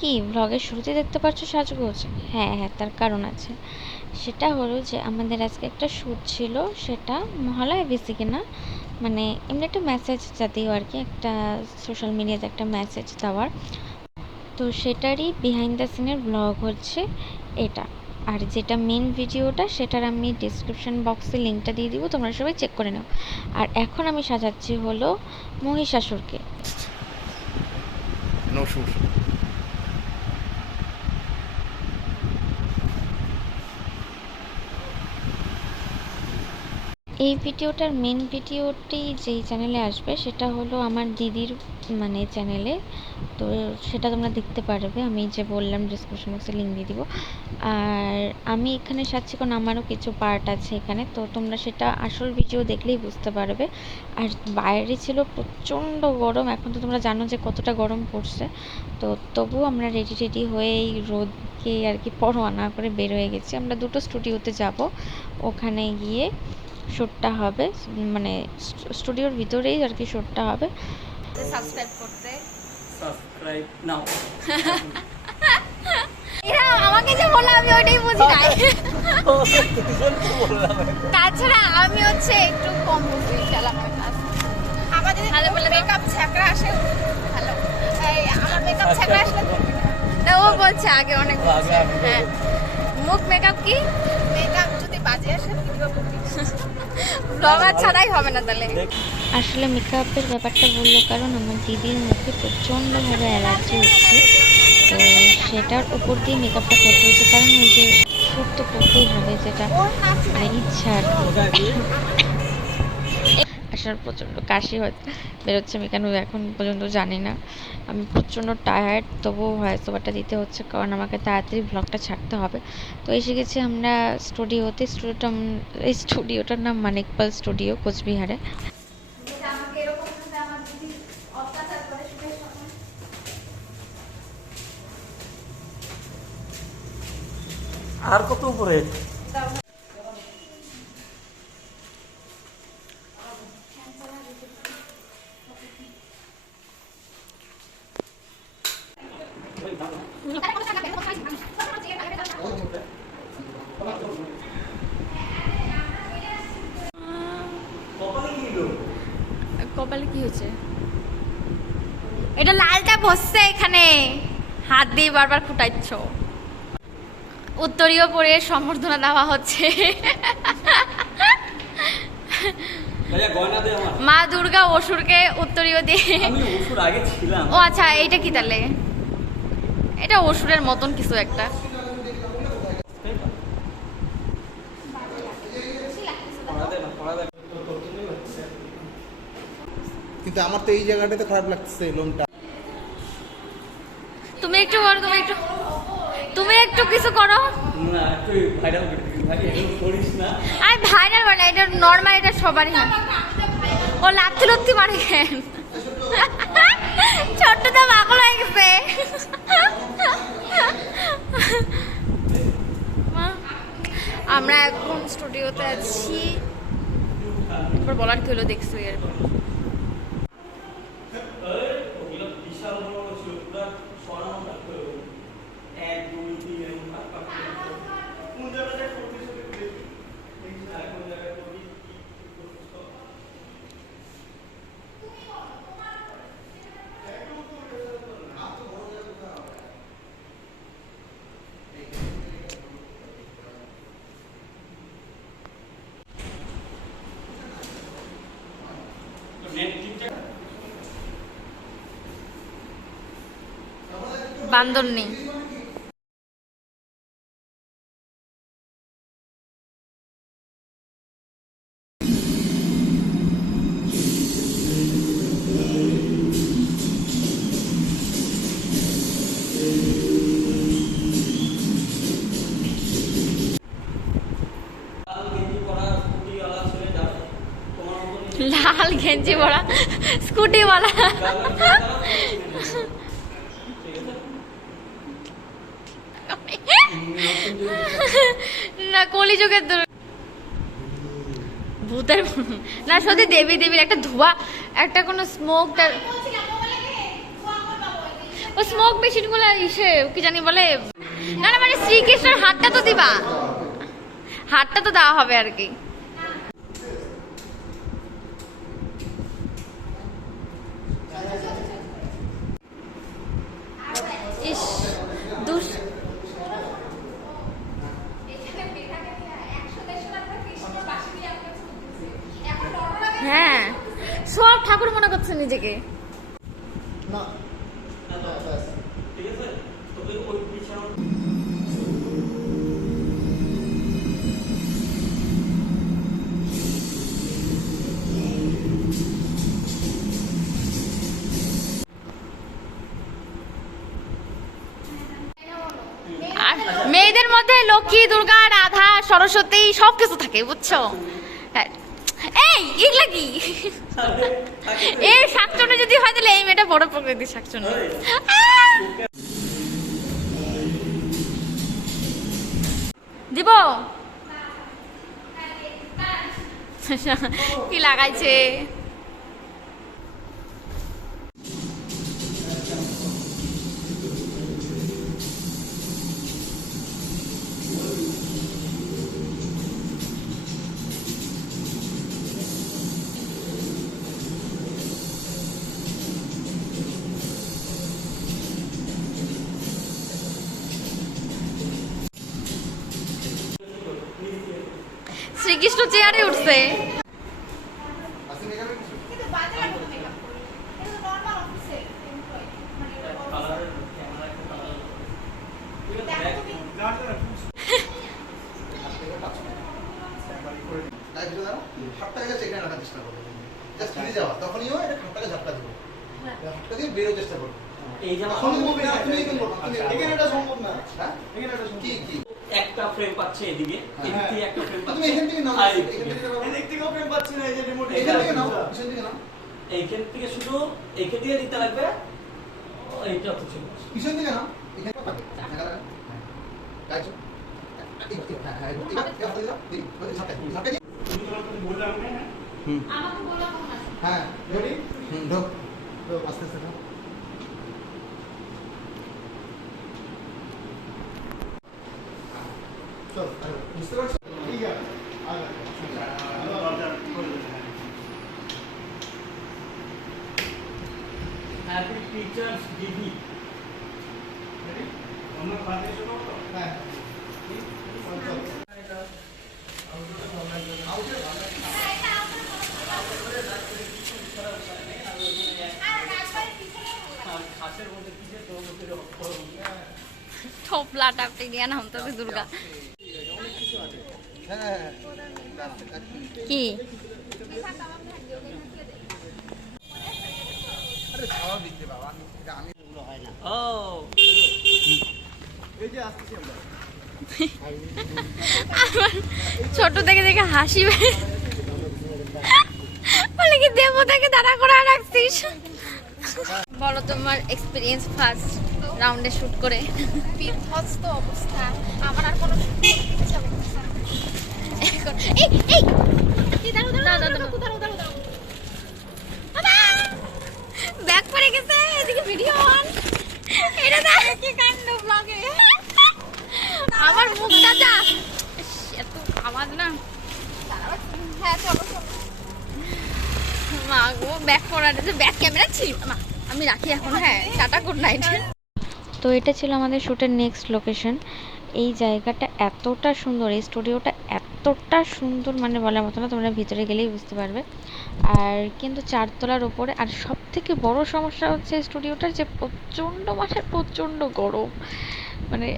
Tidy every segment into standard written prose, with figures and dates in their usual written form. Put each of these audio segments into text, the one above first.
কি ব্লগের শুরুতে দেখতে পাচ্ছ সাজগোজ? হ্যাঁ হ্যাঁ, তার কারণ আছে। সেটা হলো যে আমাদের আজকে একটা শ্যুট ছিল, সেটা মহালয়া বেসিকে না, মানে এমনি একটা মেসেজ জাতীয় আর কি, একটা সোশ্যাল মিডিয়াতে একটা মেসেজ দেওয়ার। তো সেটারই বিহাইন্ড দ্য সিনের ব্লগ হচ্ছে এটা। আর যেটা মেন ভিডিওটা, সেটার আমি ডিসক্রিপশন বক্সে লিঙ্কটা দিয়ে দিব, তোমরা সবাই চেক করে নাও। আর এখন আমি সাজাচ্ছি হলো মহিষাসুরকে। নসুর। এই ভিডিওটার মেন ভিডিওটি যেই চ্যানেলে আসবে সেটা হলো আমার দিদির মানে চ্যানেলে। তো সেটা তোমরা দেখতে পারবে, আমি যে বললাম ডিসক্রিপশন বক্সে লিঙ্ক দিয়ে দিব। আর আমি এখানে সাজছি কারণ আমারও কিছু পার্ট আছে এখানে, তো তোমরা সেটা আসল ভিডিও দেখলেই বুঝতে পারবে। আর বাইরে ছিল প্রচণ্ড গরম, এখন তো তোমরা জানো যে কতটা গরম পড়ছে। তো তবুও আমরা রেডি রেডি হয়ে এই রোদকে আর কি পরোয়া না করে বের হয়ে গেছি। আমরা দুটো স্টুডিওতে যাব, ওখানে গিয়ে শ্যুটটা হবে, মানে স্টুডিওর ভিতরেই আর কি শ্যুটটা হবে। সাবস্ক্রাইব করতে, সাবস্ক্রাইব নাও। এরা আমাকে যে বলে আমি ওইটাই বুঝি নাই। তাছাড়া আমি হচ্ছে একটু কম বুঝি আমার কাজ। আমাদের ভালো বলে মেকআপ ছ্যাকরা আসে, হ্যালো এই আমার মেকআপ ছ্যাকরা আসলে না, ও বলছে আগে অনেক বলছে। হ্যাঁ, মুখ মেকআপ কি মেকআপ যদি বাজে আসে ভিডিও করতে ব্লগার ছাড়াই হবে না তাহলে। আসলে মেকআপের ব্যাপারটা বললো কারণ আমার দিদির মুখে প্রচণ্ডভাবে অ্যালার্জি হচ্ছে, তো সেটার উপর দিয়ে মেকআপটা করতে হচ্ছে, কারণ ওই যে শ্যুট তো করতেই হবে, যেটা মানে ইচ্ছা আর কি। আসার প্রচণ্ড কাশি বেরোচ্ছে, আমি কেন এখন পর্যন্ত জানি না। আমি প্রচণ্ড টায়ার্ড, তবুও ভয়েস ওভারটা দিতে হচ্ছে কারণ আমাকে তাড়াতাড়ি ব্লগটা ছাড়তে হবে। তো এসে গেছি আমরা স্টুডিওতে। এই স্টুডিওটার নাম মানিকপাল স্টুডিও, কোচবিহারে। আর কত উপরে? কপালে কি হয়েছে? এটা লালটা বসছে এখানে, হাত দিয়ে বারবার ফুটাইছ। উত্তরীয় পরে সম্বর্ধনা দেওয়া হচ্ছে। মা দুর্গা অসুরকে উত্তরীয় দিয়ে। আমি অসুর আগে ছিলাম। ও আচ্ছা, এইটা কি তাহলে? এটা অসুরের মতন কিছু একটা। কিন্তু আমার তো এই জায়গাটাতে খারাপ লাগছে লোমটা। তুমি একটু করো, তুমি একটু কিছু করো না, তুই ভাইরাল ভাই এরকম করিস না। আর ভাইরাল বলে এটা নর্মাল, এটা সবারই হয়। ও লাথি লুথি মারে কেন? ছোট্ট তো পাগল হয়ে গেছে। আমরা এখন স্টুডিওতে আছি। এরপর বলার কি হলো দেখছো এরপর। বান্দর নেই। লাল গেঞ্জি পরা স্কুটিওয়ালা। না কলিযুগের ভূতের না, সত্যি দেবীর একটা ধোঁয়া, একটা কোনো স্মোক। ও ও স্মোক মেশিন গুলো ইসে কি জানি বলে, না না মানে শ্রীকৃষ্ণের হাতটা তো দিবা, হাতটা তো দেওয়া হবে আর কি। ইস দুস হ্যাঁ, সব ঠাকুর মনে করছে নিজেকে। না ঠিক আছে, তবে ওই পিছনে আর মেয়েদের মধ্যে লক্ষ্মী, দুর্গা, রাধা, সরস্বতী সবকিছু থাকে, বুঝছো? হ্যাঁ। এই এগুলা কি এই শাকচুন্নি যদি হয় তাহলে এই মেয়েটা বড় প্রকৃতির শাকচুন্নি। দিব কি লাগাইছে? শ্রীকৃষ্ণ চেয়ারে উঠছে। হাতটাকে জাস্ট এখানে রাখার চেষ্টা করবো, জাস্ট ফিরে যাওয়া, তখনই ও এটা হাতটাকে ঝাপটা দেবো, হাতটা দিয়ে বেরোর চেষ্টা করবো। এই যে তখন তুমি এখানে করবো, এখানে এটা সম্ভব না। হ্যাঁ এখানে এটা কি কি একটা ফ্রেম পাচ্ছে এদিকে, এদিক থেকে একটা ফ্রেম পাচ্ছে, তুমি এখান থেকে নাও, আর এদিক থেকেও ফ্রেম পাচ্ছি না, এই যে রিমোট এখান থেকে নাও, পিছন থেকে নাও, এইখান থেকে শুধু এইখান থেকে দিতে লাগবে, এইটা তো ছিল পিছন থেকে নাও, এখানে পাবে গাইছো। হ্যাঁ হ্যাঁ হ্যাঁ রেডি, ঢোক ঢোক, আস্তে আস্তে ঢোক। চল বুঝতে পারছো? ঠিক আছে হ্যাপি টিচার্স ডিবি। হ্যাঁ খাসের মধ্যে কি যে থোপলা টাপটি দিয়ে নাম তো দুর্গা হ্যাঁ কি আরে স্বাভাবিক রে বাবা, আমি ও এই যে আসছি আমরা আমার ছোট থেকে দেখে হাসি বের, বলে কি দেবতাকে দাঁড়া করে রাখছিস। বলো তোমার এক্সপিরিয়েন্স ফার্স্ট রাউন্ডে শুট করে। বিধ্বস্ত অবস্থা, আমার আর কোনো ইচ্ছা করতেছে না। এখন এই এই এই দাঁড়াও দাঁড়াও, দাঁড়াও দাঁড়াও। দাঁড়াও দাঁড়াও দাঁড়াও। ব্যাক পড়ে গেছে, এদিকে ভিডিও অন। এটা না কি কাণ্ড ব্লগে, আমার মুখটা যা ইস, এত আওয়াজ না। হ্যাঁ চলো চলো। মা গো ব্যাক করাটা, ব্যাক ক্যামেরা ছিল মা, আমি রাখি এখন। হ্যাঁ টাটা, গুড নাইট। তো এটা ছিল আমাদের শ্যুটের নেক্সট লোকেশন। এই জায়গাটা এতটা সুন্দর, এই স্টুডিওটা এতটা সুন্দর মানে বলার মতো না, তোমরা ভিতরে গেলেই বুঝতে পারবে। আর কিন্তু 4 তলার ওপরে, আর সব থেকে বড় সমস্যা হচ্ছে স্টুডিওটার যে প্রচণ্ড মাসে প্রচণ্ড গরম, মানে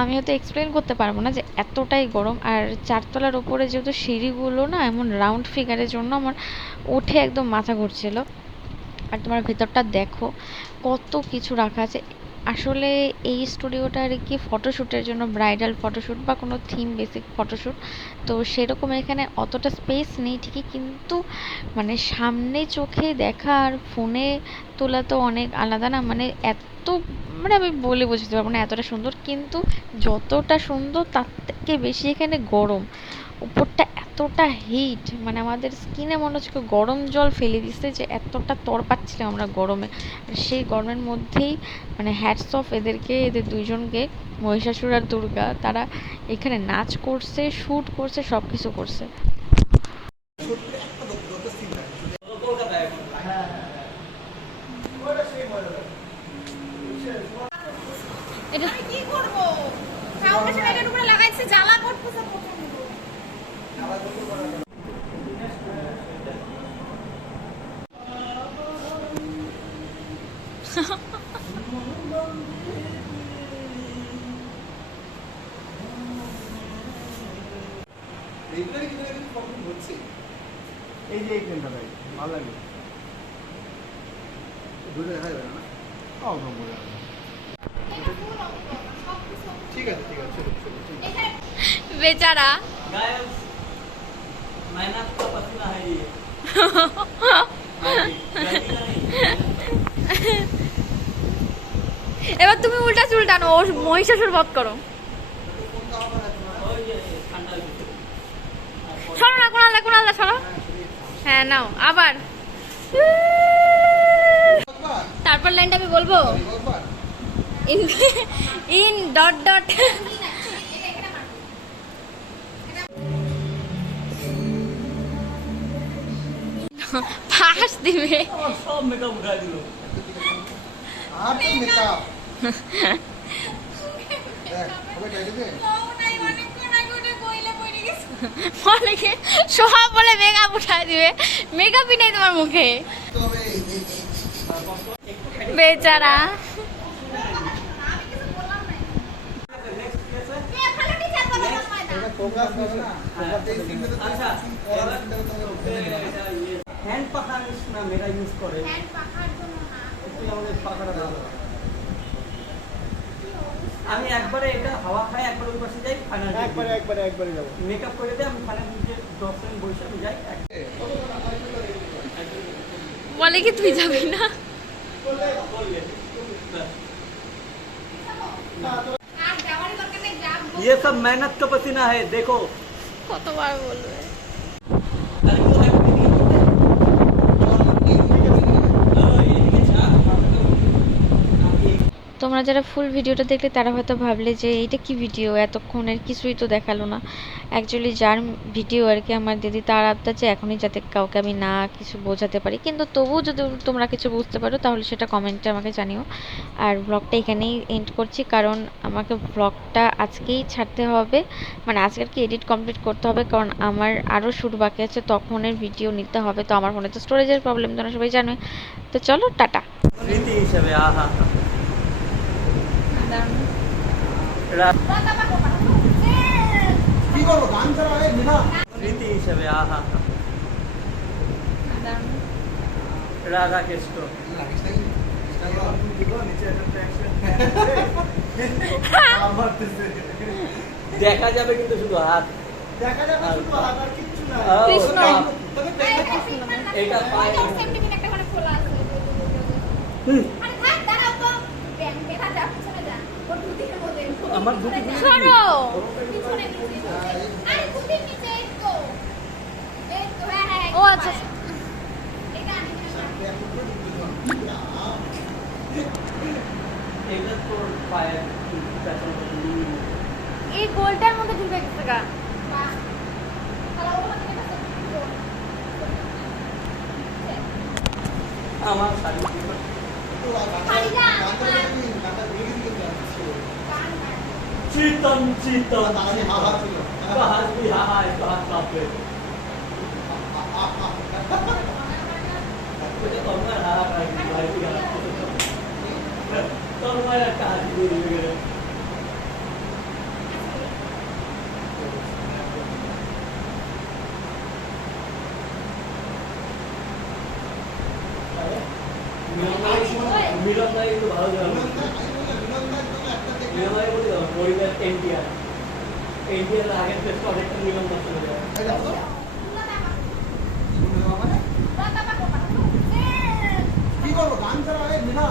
আমি হয়তো এক্সপ্লেন করতে পারবো না যে এতটাই গরম। আর 4 তলার ওপরে যেহেতু সিঁড়িগুলো না এমন রাউন্ড ফিগারের জন্য আমার উঠে একদম মাথা ঘুরছিল। আর তোমার ভেতরটা দেখো কত কিছু রাখা আছে। আসলে এই স্টুডিওটা আর কি ফটোশ্যুটের জন্য, ব্রাইডাল ফটোশ্যুট বা কোনো থিম বেসিক ফটোশ্যুট, তো সেরকম এখানে অতটা স্পেস নেই ঠিকই, কিন্তু মানে সামনে চোখে দেখা আর ফোনে তোলা তো অনেক আলাদা না, মানে এত, মানে আমি বলে বোঝাতে পারবো না এতটা সুন্দর। কিন্তু যতটা সুন্দর তার থেকে বেশি এখানে গরম, উপরটা এতটা হিট, মানে আমাদের স্কিনে মনে হচ্ছে কেউ গরম জল ফেলে দিচ্ছে, যে এতটা তড়পাচ্ছিলাম আমরা গরমে। আর সেই গরমের মধ্যেই মানে হ্যাটস অফ এদেরকে, এদের দুইজনকে, মহিষাসুর আর দুর্গা, তারা এখানে নাচ করছে, শ্যুট করছে, সব কিছু করছে। ছোট্ট একটা দোকান সিন থাকে কলকাতায় এখন। ওটা সেই মজা। এটা কি করব ফাউন্ডেশন এটার উপরে লাগাইছে জ্বালা করতেছে প্রচন্ড। এইগুলোরই কিছু না কিছু প্রবলেম হচ্ছে। এই যে এই ট্রেনটা ভাই ভালো লাগে। ঘুরে দেখা যাবে না? তাও তো মজা হবে। ঠিক আছে ঠিক আছে, চলো চলো চলো। বেচারা गाइस मेहनत का पसीना है ये। এবার তুমি উল্টা চুলটানো, ও মহিষাসুর বধ করো। সরো না, কোনালদা কোনালদা সরো। হ্যাঁ নাও আবার। তারপর লাইনটা আমি বলবো, ইন ডট ডট। ফাঁস দিবে। और सब मेकअप उठा दिलो। আর তো মেকআপ দেখ হবে টাইটে দে। অনেকে সব বলে মেকআপ উঠায় দিবে, মেকআপই নেই তোমার মুখে, তবে বেচারা। এটা ফোকাস করো না। ফোকাস এই সিনটা তো अच्छा সিনটা হ্যান্ড পাখা না মেয়েরা ইউজ করে, একটু আমাদের পাখাটা দাও। আমি একবারে এটা হাওয়া খাই, একবার ওই পাশে যাই, ফাইনাল একবারে যাবো। মেকআপ করে দিয়ে আমি ফাইনাল যে 10 মিনিট বসে আমি যাই। বলে কি তুই যাবি না? ये सब मेहनत का पसीना है देखो। কতবার বলবে। তোমরা যারা ফুল ভিডিওটা দেখলে তারা হয়তো ভাবলে যে এইটা কি ভিডিও, এতক্ষণের কিছুই তো দেখালো না। অ্যাকচুয়ালি যার ভিডিও আর কি আমার দিদি, তার আবদার যে এখনই যাতে কাউকে আমি না কিছু বোঝাতে পারি, কিন্তু তবুও যদি তোমরা কিছু বুঝতে পারো তাহলে সেটা কমেন্টে আমাকে জানিও। আর ব্লগটা এখানেই এন্ড করছি, কারণ আমাকে ব্লগটা আজকেই ছাড়তে হবে, মানে আজকের কি এডিট কমপ্লিট করতে হবে, কারণ আমার আরও শ্যুট বাকি আছে, তখনের ভিডিও নিতে হবে। তো আমার ফোনে তো স্টোরেজের প্রবলেম, তোমরা সবাই জানোই। তো চলো টাটা। রীতি হিসেবে আহা কি করবো গান ছাড়া হয় না। রীতি হিসেবে আহা রাধা কৃষ্ণ। লাগিস নাকি? দেখা যাবে কিন্তু শুধু হাত। দেখা যাবে শুধু হাত আর কিচ্ছু না। কৃষ্ণ। তবে এটা পায় না। আমার দুটি সরো। ও আচ্ছা এটা তোর পায়ের পেছনে। এই গোলটার মধ্যে ঢুকে গেছে গা। আমার শাড়ি চিতন চিতন হাত भी হা হা একটু হাত পাবে তোমার হা হা ভাই তোমার একটা হাত দিয়ে দিবে। মিলন ভাই একটু ভালো যাবে। মিলন ভাই বলি পরিবার এনটিআর আগের টেস্ট অনেকটা মিলন ভাই চলে যাবে। কি করবো গান ছাড়া হয় না।